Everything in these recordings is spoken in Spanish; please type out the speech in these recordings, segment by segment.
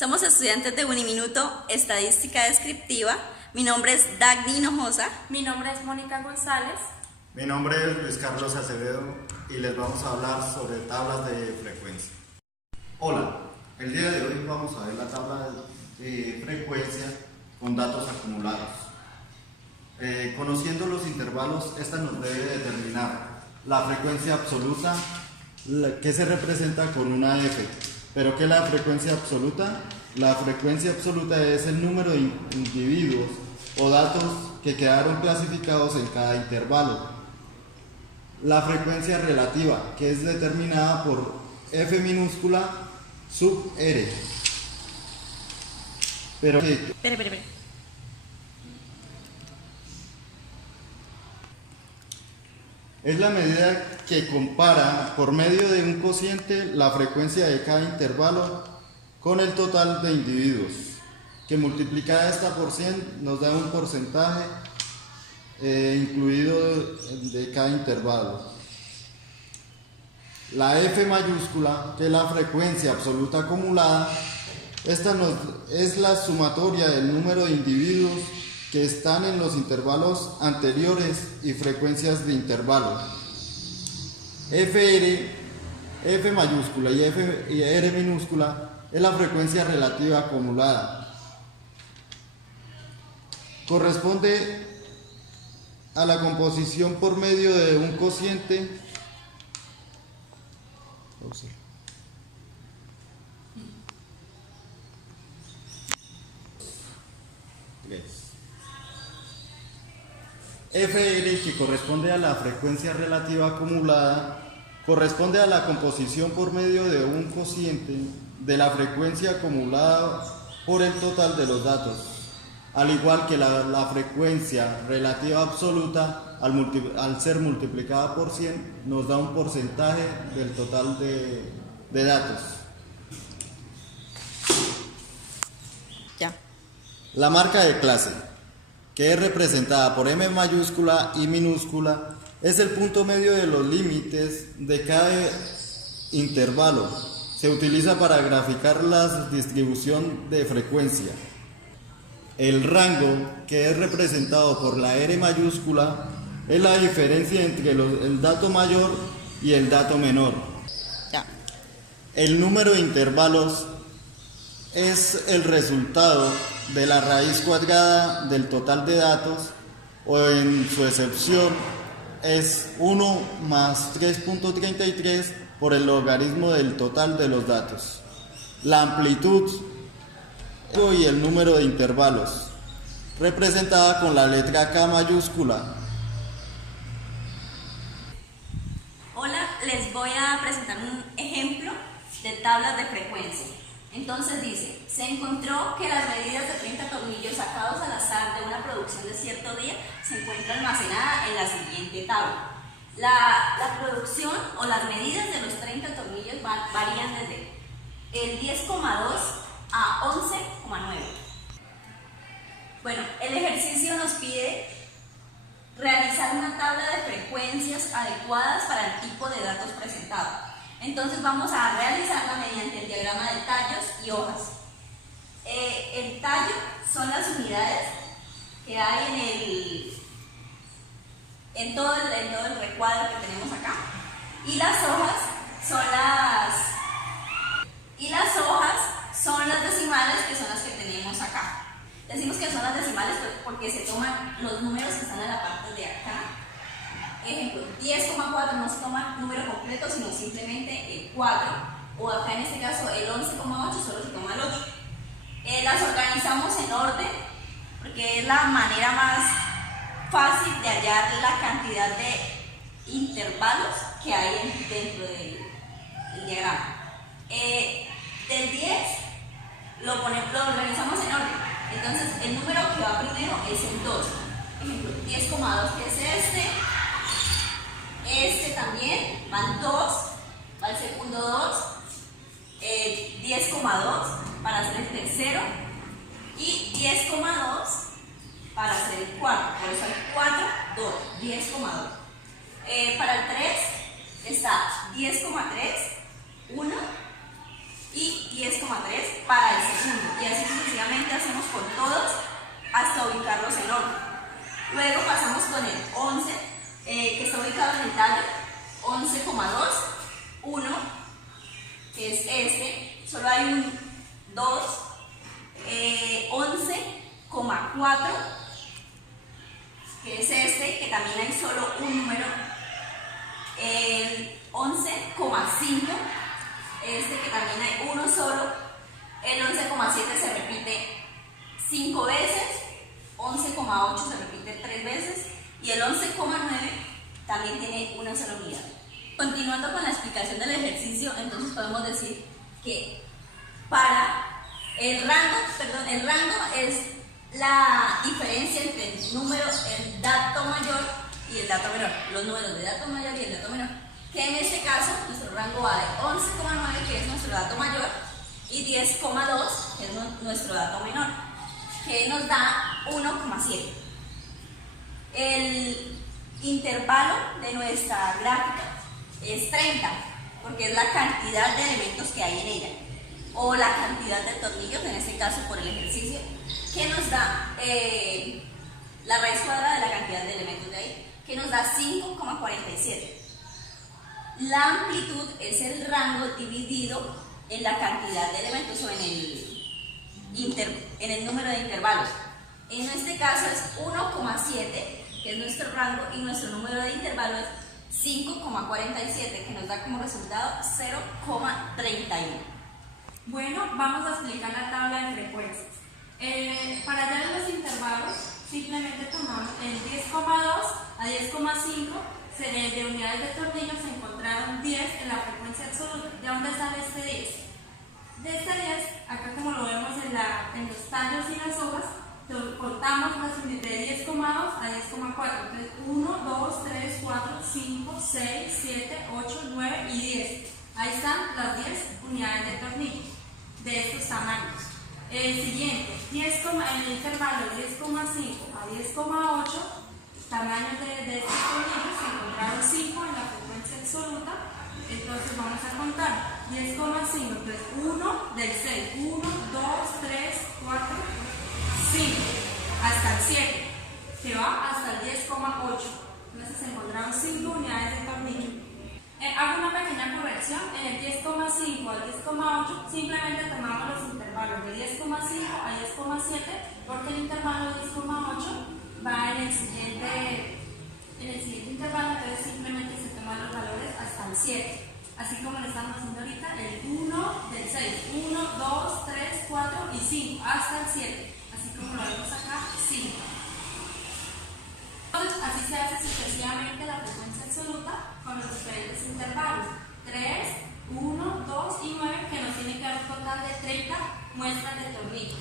Somos estudiantes de Uniminuto Estadística Descriptiva. Mi nombre es Dagny Hinojosa. Mi nombre es Mónica González. Mi nombre es Luis Carlos Acevedo y les vamos a hablar sobre tablas de frecuencia. Hola, el día de hoy vamos a ver la tabla de frecuencia con datos acumulados. Conociendo los intervalos, esta nos debe determinar la frecuencia absoluta, que se representa con una F. ¿Pero qué es la frecuencia absoluta? La frecuencia absoluta es el número de individuos o datos que quedaron clasificados en cada intervalo. La frecuencia relativa, que es determinada por F minúscula sub R. Espera. Es la medida que compara por medio de un cociente la frecuencia de cada intervalo con el total de individuos, que multiplicada esta por 100 nos da un porcentaje incluido de cada intervalo. La F mayúscula, que es la frecuencia absoluta acumulada, esta es la sumatoria del número de individuos que están en los intervalos anteriores y frecuencias de intervalo. F mayúscula y R minúscula es la frecuencia relativa acumulada. Corresponde a la composición por medio de un cociente FR, que corresponde a la frecuencia relativa acumulada, corresponde a la composición por medio de un cociente de la frecuencia acumulada por el total de los datos, al igual que la frecuencia relativa absoluta, al ser multiplicada por 100, nos da un porcentaje del total de datos. Ya. La marca de clase, que es representada por M mayúscula y minúscula, es el punto medio de los límites de cada intervalo. Se utiliza para graficar la distribución de frecuencia. El rango, que es representado por la R mayúscula, es la diferencia entre el dato mayor y el dato menor. Ya. El número de intervalos es el resultado de la raíz cuadrada del total de datos, o en su excepción es 1 más 3.33 por el logaritmo del total de los datos. La amplitud y el número de intervalos, representada con la letra K mayúscula. Hola, les voy a presentar un ejemplo de tablas de frecuencia. Entonces dice, se encontró que las medidas de 30 tornillos sacados al azar de una producción de cierto día se encuentra almacenada en la siguiente tabla. La producción o las medidas de los 30 tornillos varían desde el 10,2 a 11,9. Bueno, el ejercicio nos pide realizar una tabla de frecuencias adecuadas para el tipo de datos presentados. Entonces vamos a realizarla mediante el diagrama de tallos y hojas. El tallo son las unidades que hay en todo el recuadro que tenemos acá, y las hojas son las decimales, que son las que tenemos acá. Decimos que son las decimales porque se toman los números que están en la parte de acá. Ejemplo, 10,4 no se toma número completo, sino simplemente el 4, o acá en este caso el 11,8 solo se toma el 8. Las organizamos en orden porque es la manera más fácil de hallar la cantidad de intervalos que hay dentro del diagrama. Del 10 lo organizamos en orden. Entonces el número que va primero es el 2. Ejemplo, 10,2, que es este también, van 2, va el segundo 2, 10,2 para hacer el tercero y 10,2 para hacer el cuarto. Por eso hay 4, 2, 10,2. Para el 3 está 10,3, 1, y 10,3 para el segundo. Y así sucesivamente hacemos con todos hasta ubicarlos en orden. Luego pasamos con el 11, que está ubicado en el tallo, 11,2, 1, que es este, solo hay un 2, 11,4, que es este, que también hay solo un número, 11,5, este que también hay uno solo, el 11,7 se repite 5 veces, 11,8 se repite 3 veces y el 11,9 también tiene una sola unidad. Continuando con la explicación del ejercicio, entonces podemos decir que para el rango es la diferencia entre el dato mayor y el dato menor, los números de dato mayor y el dato menor, que en este caso nuestro rango va de 11,9, que es nuestro dato mayor, y 10,2, que es nuestro dato menor, que nos da 1,7. El intervalo de nuestra gráfica es 30, porque es la cantidad de elementos que hay en ella, o la cantidad de tornillos, en este caso por el ejercicio, que nos da la raíz cuadrada de la cantidad de elementos de ahí, que nos da 5,47. La amplitud es el rango dividido en la cantidad de elementos o en el número de intervalos. En este caso es 1,7, que es nuestro rango, y nuestro número de intervalo es 5,47, que nos da como resultado 0,31. Bueno, vamos a explicar la tabla de frecuencias. Para hallar los intervalos, simplemente tomamos el 10,2 a 10,5 de unidades de tornillos, se encontraron 10 en la frecuencia absoluta. ¿De dónde sale este 10? De este 10, acá como lo vemos en los tallos y las hojas, cortamos las unidades de 10,2 a 10,4. Entonces 1, 2, 3, 4, 5, 6, 7, 8, 9 y 10. Ahí están las 10 unidades de tornillos de estos tamaños. El siguiente, en el intervalo 10,5 a 10,8, tamaños de estos tornillos, se encontraron 5 en la frecuencia absoluta. Entonces vamos a contar 10,5, entonces 1 del 6, 1, 2, 3, 4, 5, hasta el 7, que va hasta el 10,8. Entonces se encontraron 5 unidades de tornillo. Hago una pequeña corrección. En el 10,5 al 10,8 simplemente tomamos los intervalos de 10,5 a 10,7, porque el intervalo de 10,8 va en el siguiente intervalo, entonces simplemente se toman los valores hasta el 7, así como lo estamos haciendo ahorita, el 1 del 6, 1, 2, 3, 4 y 5, hasta el 7, así como lo vemos acá, 5. Entonces, así se hace sucesivamente la frecuencia absoluta con los diferentes intervalos, 3, 1, 2 y 9, que nos tiene que dar un total de 30 muestras de tornillos.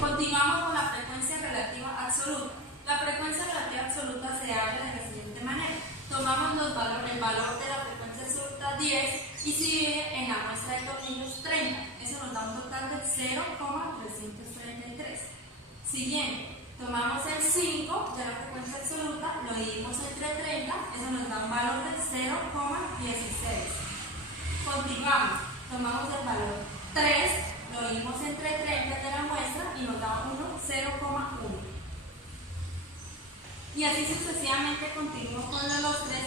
Continuamos con la frecuencia relativa absoluta. La frecuencia relativa absoluta se halla de la siguiente manera. Tomamos el valor de la frecuencia absoluta 10 y se divide en la muestra de tornillos 30. Eso nos da un total de 0,333. Siguiente, tomamos el 5 de la frecuencia absoluta, lo dividimos entre 30, eso nos da un valor de 0,16. Continuamos, tomamos el valor 3, lo dividimos entre 30 de la muestra y nos da 0,1. Y así sucesivamente continúo con los 3,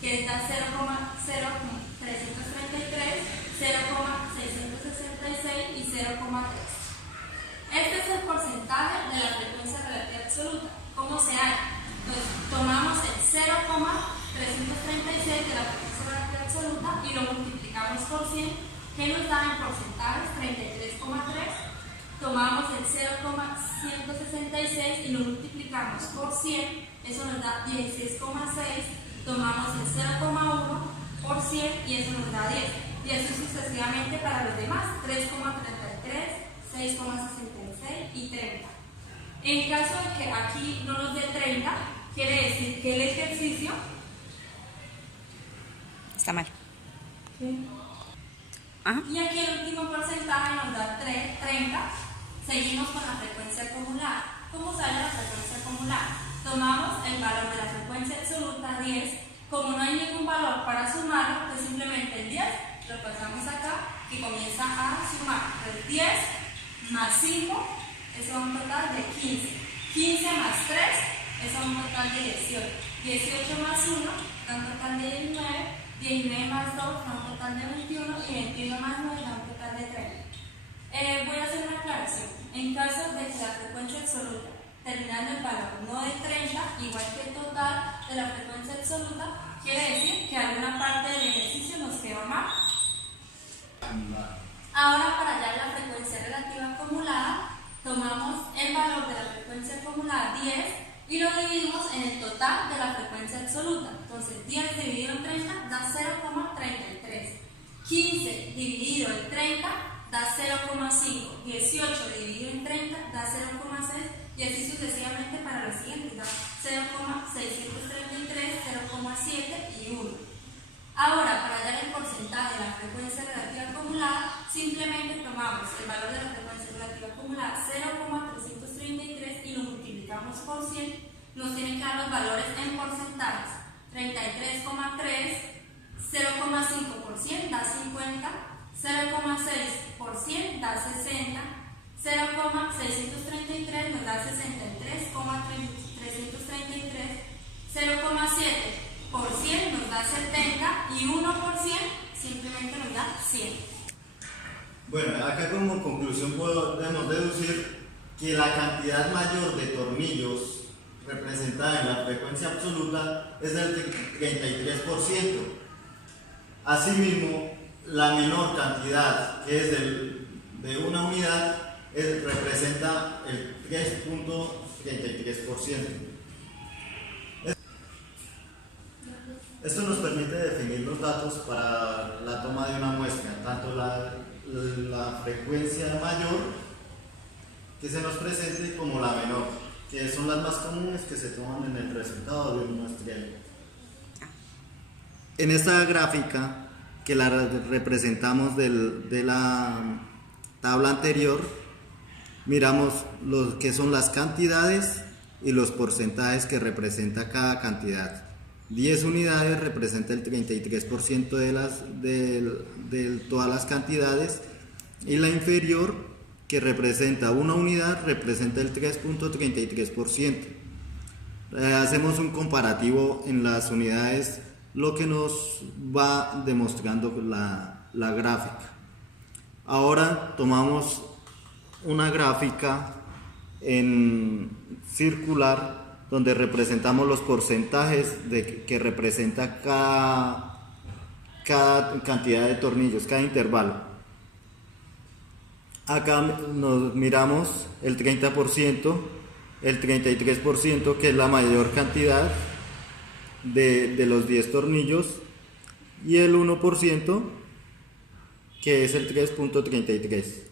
que da 0,0333, 0,666 y 0,3. Este es el porcentaje de la frecuencia relativa absoluta. ¿Cómo se halla? Pues tomamos el 0,336 de la frecuencia relativa absoluta y lo multiplicamos por 100, que nos da en porcentajes 33,3. Tomamos el 0,166 y lo multiplicamos por 100, eso nos da 16,6. Tomamos el 0,1 por 100 y eso nos da 10. Y así sucesivamente para los demás, 3,33, 6,66 y 30. En caso de que aquí no nos dé 30, quiere decir que el ejercicio está mal. ¿Sí? Ajá. Y aquí el último porcentaje nos da 30. Seguimos con la frecuencia acumulada. ¿Cómo sale la frecuencia acumulada? Tomamos el valor de la frecuencia absoluta 10. Como no hay ningún valor para sumarlo, pues simplemente el 10 lo pasamos acá que comienza a sumar. Entonces 10 más 5, eso da un total de 15. 15 más 3, eso da un total de 18. 18 más 1 da un total de 19. 19 más 2 da un total de 21. Y 21 más 9 da un total de 30. Voy a hacer una aclaración. En caso de que la frecuencia absoluta terminando en valor no de 30, igual que el total de la frecuencia absoluta, quiere decir que alguna parte del ejercicio nos quedó mal. Ahora, para hallar la frecuencia relativa acumulada, tomamos el valor de la frecuencia acumulada 10 y lo dividimos en el total de la frecuencia absoluta. Entonces 10 dividido en 30 da 0,33. 15 dividido en 30 da 0,5. 18 dividido en 30 da 0,6 y así sucesivamente para los siguientes, da 0,633, 0,7 y 1. Ahora, para hallar el porcentaje de la frecuencia relativa acumulada, simplemente tomamos el valor de la frecuencia relativa acumulada 0,333 y lo multiplicamos por 100. Nos tienen que dar los valores en porcentajes. 33,3, 0,5% da 50, 0,6% da 60, 0,633 nos da 63,333, 0,7% nos da 70 y 1% simplemente nos da 100. Bueno, acá como conclusión podemos deducir que la cantidad mayor de tornillos representada en la frecuencia absoluta es del 33%. Asimismo, la menor cantidad, que es de una unidad, representa el 3,33%. Esto nos permite definir los datos para la toma de una muestra, tanto la frecuencia mayor que se nos presente como la menor, que son las más comunes que se toman en el resultado de un muestrial. En esta gráfica, que la representamos de la tabla anterior, miramos lo que son las cantidades y los porcentajes que representa cada cantidad. 10 unidades representa el 33% de todas las cantidades, y la inferior, que representa una unidad, representa el 3,33%. Hacemos un comparativo en las unidades, lo que nos va demostrando la gráfica. Ahora tomamos una gráfica en circular donde representamos los porcentajes que representa cada cantidad de tornillos, cada intervalo. Acá nos miramos el 30%, el 33%, que es la mayor cantidad de los 10 tornillos, y el 1%, que es el 3,33.